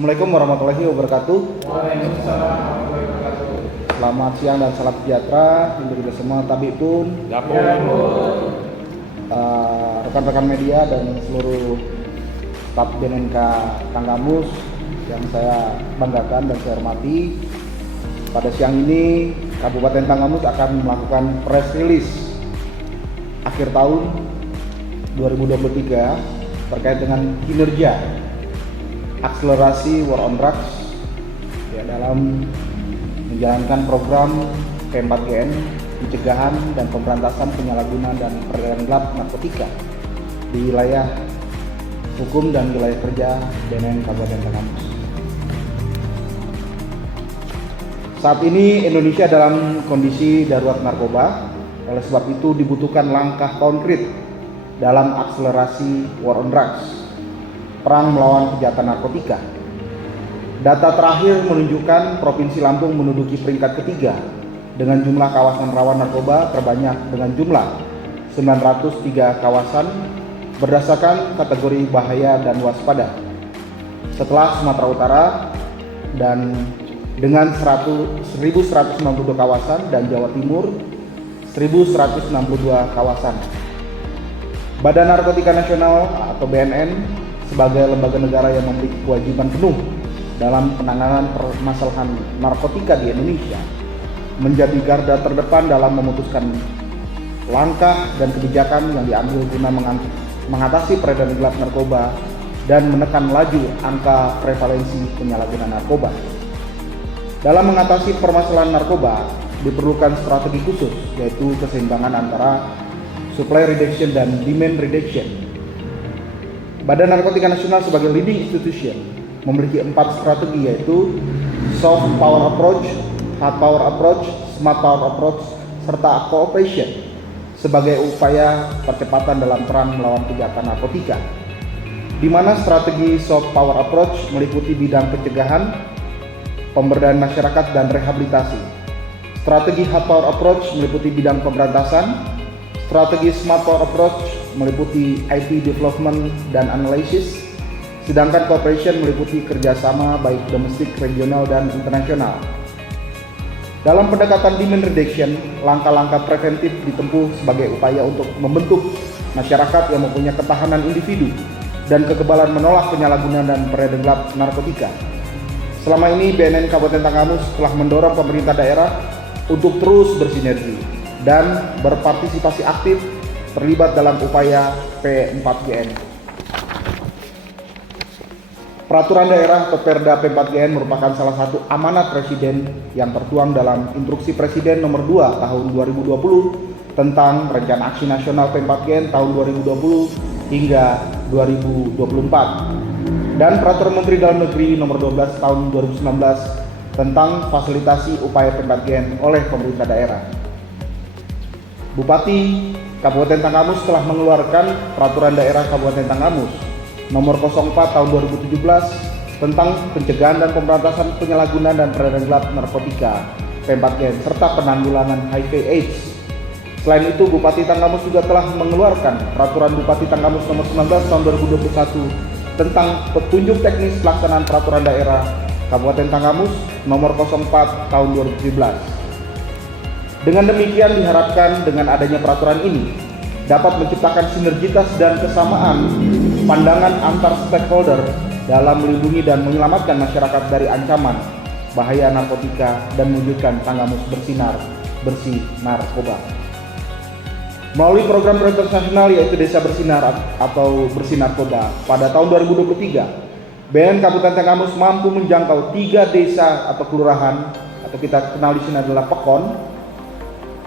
Assalamualaikum warahmatullahi wabarakatuh. Waalaikumsalam warahmatullahi wabarakatuh. Selamat siang dan salam sejahtera untuk kita semua, tabib pun, rekan-rekan media dan seluruh staf BNNK Tanggamus yang saya banggakan dan saya hormati. Pada siang ini Kabupaten Tanggamus akan melakukan press release akhir tahun 2023 terkait dengan kinerja akselerasi War on Drugs ya, dalam menjalankan program P4GN pencegahan dan pemberantasan penyalahgunaan dan peredaran gelap narkotika di wilayah hukum dan wilayah kerja BNN Kabupaten Tanggamus. Saat ini Indonesia dalam kondisi darurat narkoba, oleh sebab itu dibutuhkan langkah konkret dalam akselerasi War on Drugs, perang melawan kejahatan narkotika. Data terakhir menunjukkan Provinsi Lampung menduduki peringkat ketiga dengan jumlah kawasan rawan narkoba terbanyak dengan jumlah 903 kawasan berdasarkan kategori bahaya dan waspada, setelah Sumatera Utara dan dengan 1.192 kawasan dan Jawa Timur 1.162 kawasan. Badan Narkotika Nasional atau BNN sebagai lembaga negara yang memiliki kewajiban penuh dalam penanganan permasalahan narkotika di Indonesia menjadi garda terdepan dalam memutuskan langkah dan kebijakan yang diambil guna mengatasi peredaran gelap narkoba dan menekan laju angka prevalensi penyalahgunaan narkoba. Dalam mengatasi permasalahan narkoba diperlukan strategi khusus, yaitu keseimbangan antara supply reduction dan demand reduction. Badan Narkotika Nasional sebagai leading institution memiliki 4 strategi, yaitu soft power approach, hard power approach, smart power approach, serta cooperation sebagai upaya percepatan dalam perang melawan kejahatan narkotika, di mana strategi soft power approach meliputi bidang pencegahan, pemberdayaan masyarakat dan rehabilitasi. Strategi hard power approach meliputi bidang pemberantasan. Strategi smart power approach meliputi IT development dan analisis, sedangkan cooperation meliputi kerjasama baik domestik, regional, dan internasional. Dalam pendekatan demand reduction, langkah-langkah preventif ditempuh sebagai upaya untuk membentuk masyarakat yang mempunyai ketahanan individu dan kekebalan menolak penyalahgunaan dan peredaran gelap narkotika. Selama ini BNN Kabupaten Tanggamus telah mendorong pemerintah daerah untuk terus bersinergi dan berpartisipasi aktif terlibat dalam upaya P4GN. Peraturan daerah atau Perda P4GN merupakan salah satu amanat Presiden yang tertuang dalam Instruksi Presiden nomor 2 tahun 2020 tentang Rencana Aksi Nasional P4GN tahun 2020 hingga 2024 dan Peraturan Menteri Dalam Negeri nomor 12 tahun 2019 tentang fasilitasi upaya P4GN oleh pemerintah daerah. Bupati Kabupaten Tanggamus telah mengeluarkan Peraturan Daerah Kabupaten Tanggamus nomor 04 tahun 2017 tentang pencegahan dan pemberantasan penyalahgunaan dan peredaran gelap narkotika P4GN serta penanggulangan HIV/AIDS. Selain itu, Bupati Tanggamus juga telah mengeluarkan Peraturan Bupati Tanggamus nomor 19 tahun 2021 tentang petunjuk teknis pelaksanaan Peraturan Daerah Kabupaten Tanggamus nomor 04 tahun 2017. Dengan demikian diharapkan dengan adanya peraturan ini dapat menciptakan sinergitas dan kesamaan pandangan antar stakeholder dalam melindungi dan menyelamatkan masyarakat dari ancaman bahaya narkotika dan mewujudkan Tanggamus bersinar bersih narkoba. Melalui program prioritas nasional yaitu Desa Bersinar atau Bersih Narkoba pada tahun 2023, BNN Kabupaten Tanggamus mampu menjangkau 3 desa atau kelurahan atau kita kenal di sini adalah PEKON,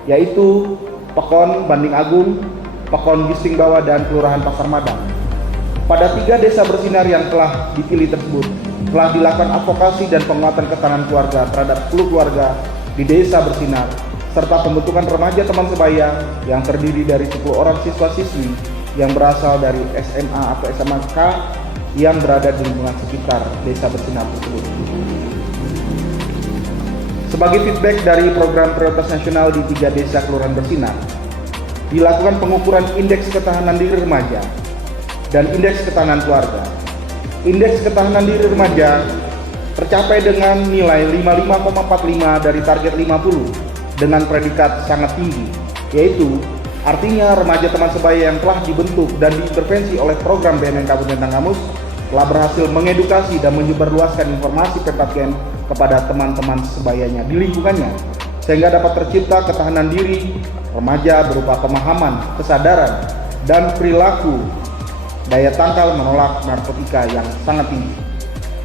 yaitu PEKON Banding Agung, PEKON Gisting Bawah, dan Kelurahan Pasar Madang. Pada 3 desa bersinar yang telah dipilih tersebut, telah dilakukan advokasi dan penguatan ketahanan keluarga terhadap 10 keluarga di desa bersinar, serta pembentukan remaja teman sebaya yang terdiri dari 10 orang siswa-siswi yang berasal dari SMA atau SMK yang berada di lingkungan sekitar desa bersinar tersebut. Sebagai feedback dari program prioritas nasional di 3 desa kelurahan bersinar, dilakukan pengukuran indeks ketahanan diri remaja dan indeks ketahanan keluarga. Indeks ketahanan diri remaja tercapai dengan nilai 55,45 dari target 50 dengan predikat sangat tinggi, yaitu artinya remaja teman sebaya yang telah dibentuk dan diintervensi oleh program BNN Kabupaten Tanggamus telah berhasil mengedukasi dan menyebarluaskan informasi Pemkabgen kepada teman-teman sebayanya di lingkungannya, sehingga dapat tercipta ketahanan diri remaja berupa pemahaman, kesadaran, dan perilaku daya tangkal menolak narkotika yang sangat tinggi.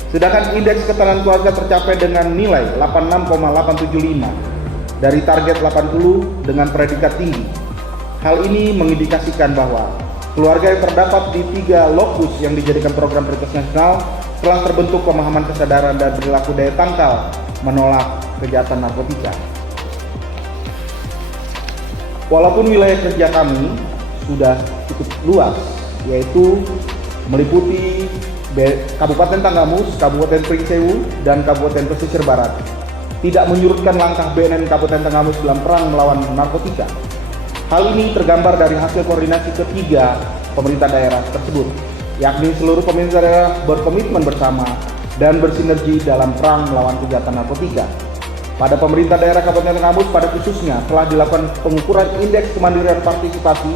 Sedangkan indeks ketahanan keluarga tercapai dengan nilai 86,875 dari target 80 dengan predikat tinggi. Hal ini mengindikasikan bahwa keluarga yang terdapat di 3 lokus yang dijadikan program prioritas nasional telah terbentuk pemahaman, kesadaran, dan perilaku daya tangkal menolak kejahatan narkotika. Walaupun wilayah kerja kami sudah cukup luas, yaitu meliputi Kabupaten Tanggamus, Kabupaten Pringsewu, dan Kabupaten Pesisir Barat, tidak menyurutkan langkah BNN Kabupaten Tanggamus dalam perang melawan narkotika. Hal ini tergambar dari hasil koordinasi ketiga pemerintah daerah tersebut, yakni seluruh pemerintah daerah berkomitmen bersama dan bersinergi dalam perang melawan kejahatan narkotika. Pada pemerintah daerah Kabupaten Tanggamus pada khususnya telah dilakukan pengukuran indeks kemandirian partisipasi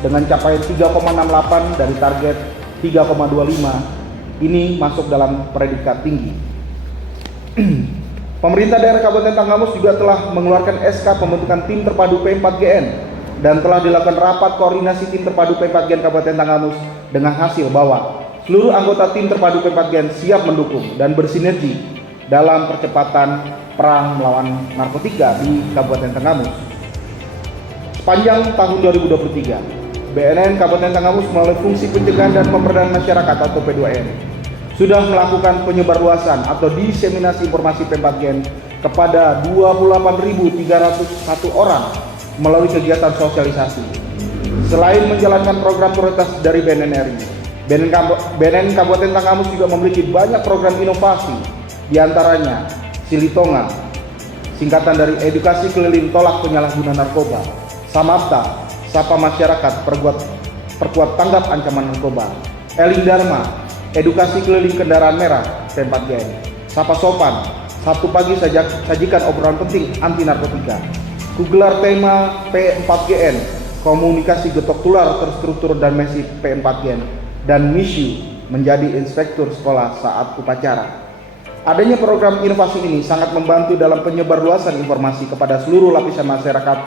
dengan capaian 3,68 dari target 3,25. Ini masuk dalam predikat tinggi. Pemerintah daerah Kabupaten Tanggamus juga telah mengeluarkan SK pembentukan tim terpadu P4GN dan telah dilakukan rapat koordinasi tim terpadu P4GN Kabupaten Tanggamus dengan hasil bahwa seluruh anggota tim terpadu P4GN siap mendukung dan bersinergi dalam percepatan perang melawan narkotika di Kabupaten Tanggamus. Sepanjang tahun 2023, BNN Kabupaten Tanggamus melalui fungsi pencegahan dan pemberdayaan masyarakat atau P2M sudah melakukan penyebarluasan atau diseminasi informasi P4GN kepada 28.301 orang melalui kegiatan sosialisasi. Selain menjalankan program prioritas dari BNN RI, BNN Kabupaten Tanggamus juga memiliki banyak program inovasi, diantaranya Silitonga, singkatan dari Edukasi Keliling Tolak Penyalahgunaan Narkoba, Samapta, Sapa Masyarakat Perkuat Tanggap Ancaman Narkoba, Eling Dharma, Edukasi Keliling Kendaraan Merah, P4GN, Sapa Sopan, Sabtu pagi sajikan obrolan penting anti narkotika. Kugelar tema P4GN, Komunikasi Getok Tular Terstruktur dan Masif P4GN, dan Misi menjadi inspektur sekolah saat upacara. Adanya program inovasi ini sangat membantu dalam penyebarluasan informasi kepada seluruh lapisan masyarakat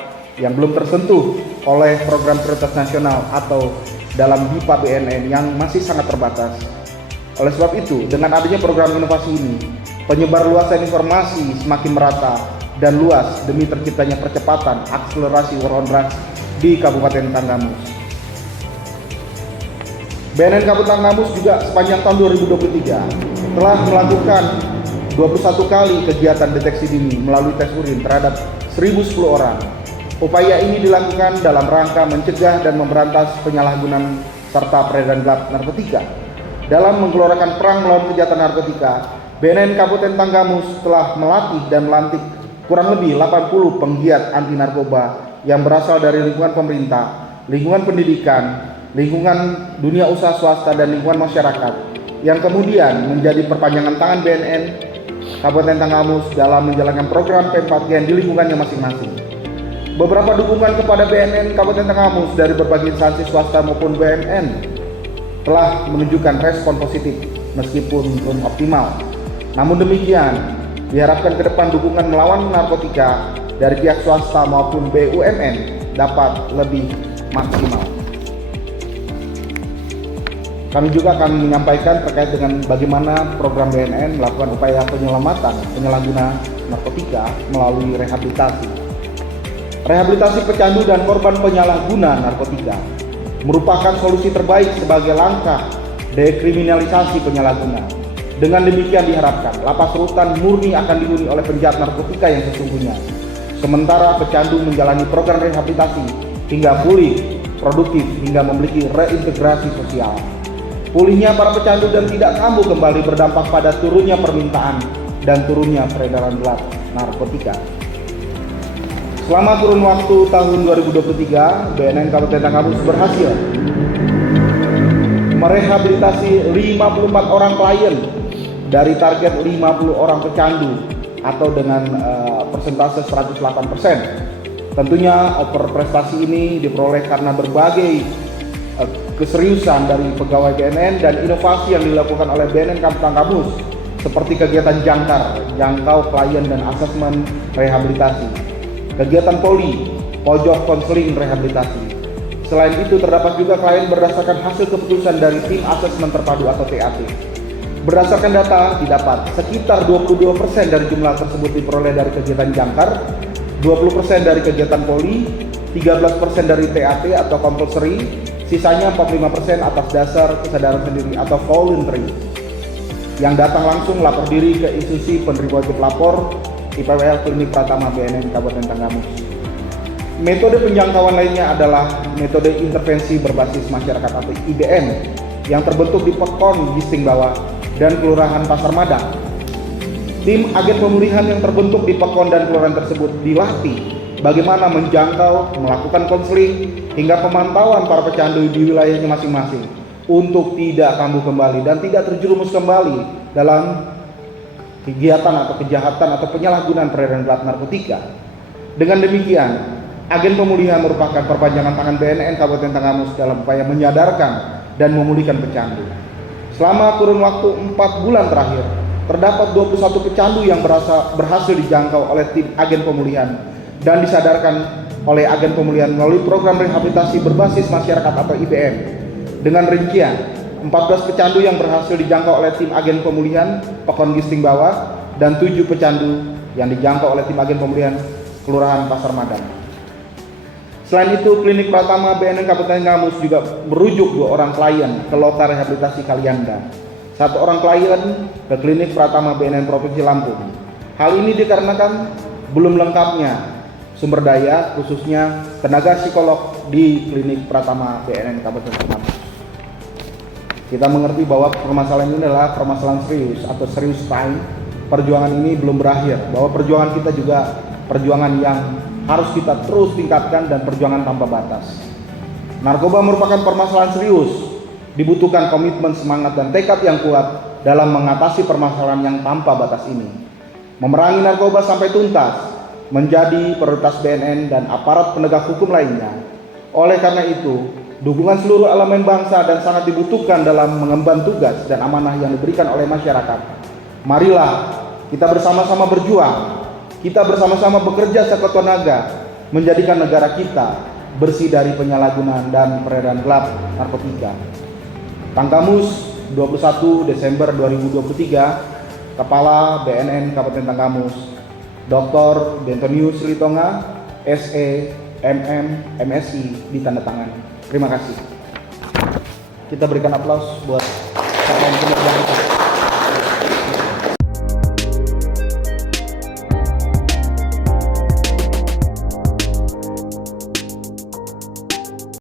yang belum tersentuh oleh program prioritas nasional atau dalam BIPA BNN yang masih sangat terbatas. Oleh sebab itu, dengan adanya program inovasi ini, penyebarluasan informasi semakin merata dan luas demi terciptanya percepatan akselerasi war on drugs di Kabupaten Tanggamus. BNN Kabupaten Tanggamus juga sepanjang tahun 2023 telah melakukan 21 kali kegiatan deteksi dini melalui tes urin terhadap 1.010 orang. Upaya ini dilakukan dalam rangka mencegah dan memberantas penyalahgunaan serta peredaran gelap narkotika. Dalam menggelorakan perang melawan kejahatan narkotika, BNN Kabupaten Tanggamus telah melatih dan melantik kurang lebih 80 penggiat anti narkoba yang berasal dari lingkungan pemerintah, lingkungan pendidikan, lingkungan dunia usaha swasta, dan lingkungan masyarakat yang kemudian menjadi perpanjangan tangan BNN Kabupaten Tanggamus dalam menjalankan program P4GN di lingkungannya masing-masing. Beberapa dukungan kepada BNN Kabupaten Tanggamus dari berbagai instansi swasta maupun BUMN telah menunjukkan respon positif meskipun belum optimal. Namun demikian, diharapkan ke depan dukungan melawan narkotika dari pihak swasta maupun BUMN dapat lebih maksimal. Kami juga akan menyampaikan terkait dengan bagaimana program BNN melakukan upaya penyelamatan penyalahguna narkotika melalui rehabilitasi. Rehabilitasi pecandu dan korban penyalahguna narkotika merupakan solusi terbaik sebagai langkah dekriminalisasi penyalahguna. Dengan demikian diharapkan lapas rutan murni akan dihuni oleh penjahat narkotika yang sesungguhnya. Sementara pecandu menjalani program rehabilitasi hingga pulih, produktif, hingga memiliki reintegrasi sosial. Pulihnya para pecandu dan tidak kambuh kembali berdampak pada turunnya permintaan dan turunnya peredaran gelap narkotika. Selama kurun waktu tahun 2023, BNN Kabupaten Tanggamus berhasil merehabilitasi 54 orang klien dari target 50 orang pecandu atau dengan persentase 108%. Tentunya prestasi ini diperoleh karena berbagai keseriusan dari pegawai BNN dan inovasi yang dilakukan oleh BNN Kabupaten Tanggamus seperti kegiatan jangkau klien dan asesmen rehabilitasi, kegiatan poli, pojok konseling rehabilitasi. Selain itu terdapat juga klien berdasarkan hasil keputusan dari tim asesmen terpadu atau TAT. Berdasarkan data didapat sekitar 22% dari jumlah tersebut diperoleh dari kegiatan jangkar, 20% dari kegiatan poli, 13% dari TAT atau compulsory, sisanya 45% atas dasar kesadaran sendiri atau voluntary. Yang datang langsung lapor diri ke institusi penerima wajib lapor IPWL Klinik Pratama BNN Kabupaten Tanggamus. Metode penjangkauan lainnya adalah metode intervensi berbasis masyarakat atau IBM yang terbentuk di Pekon Gisting Bawah dan Kelurahan Pasar Madang. Tim agen pemulihan yang terbentuk di Pekon dan kelurahan tersebut dilatih bagaimana menjangkau, melakukan konseling, hingga pemantauan para pecandu di wilayahnya masing-masing untuk tidak kambuh kembali dan tidak terjerumus kembali dalam kegiatan atau kejahatan atau penyalahgunaan peredaran gelap narkotika. Dengan demikian, agen pemulihan merupakan perpanjangan tangan BNN Kabupaten Tanggamus dalam upaya menyadarkan dan memulihkan pecandu. Selama kurun waktu 4 bulan terakhir, terdapat 21 pecandu yang berhasil dijangkau oleh tim agen pemulihan dan disadarkan oleh agen pemulihan melalui program rehabilitasi berbasis masyarakat atau IBM. Dengan rincian, 14 pecandu yang berhasil dijangkau oleh tim agen pemulihan Pekon Gisting Bawah dan 7 pecandu yang dijangkau oleh tim agen pemulihan Kelurahan Pasar Madang. Selain itu, Klinik Pratama BNN Kabupaten Tanggamus juga merujuk 2 orang klien ke lokal rehabilitasi Kalianda, 1 orang klien ke Klinik Pratama BNN Provinsi Lampung. Hal ini dikarenakan belum lengkapnya sumber daya, khususnya tenaga psikolog di Klinik Pratama BNN Kabupaten Tanggamus. Kita mengerti bahwa permasalahan ini adalah permasalahan serius atau serius time. Perjuangan ini belum berakhir, bahwa perjuangan kita juga perjuangan yang harus kita terus tingkatkan dan perjuangan tanpa batas. Narkoba merupakan permasalahan serius, dibutuhkan komitmen, semangat, dan tekad yang kuat dalam mengatasi permasalahan yang tanpa batas ini. Memerangi narkoba sampai tuntas menjadi prioritas BNN dan aparat penegak hukum lainnya. Oleh karena itu, dukungan seluruh elemen bangsa dan sangat dibutuhkan dalam mengemban tugas dan amanah yang diberikan oleh masyarakat. Marilah kita bersama-sama berjuang. Kita bersama-sama bekerja sekuat tenaga menjadikan negara kita bersih dari penyalahgunaan dan peredaran gelap narkotika. Tanggamus, 21 Desember 2023, Kepala BNN Kabupaten Tanggamus, Dr. Bentonius Litonga, SE, MM, MSI ditandatangani. Terima kasih. Kita berikan aplaus buat capaian kinerja kita.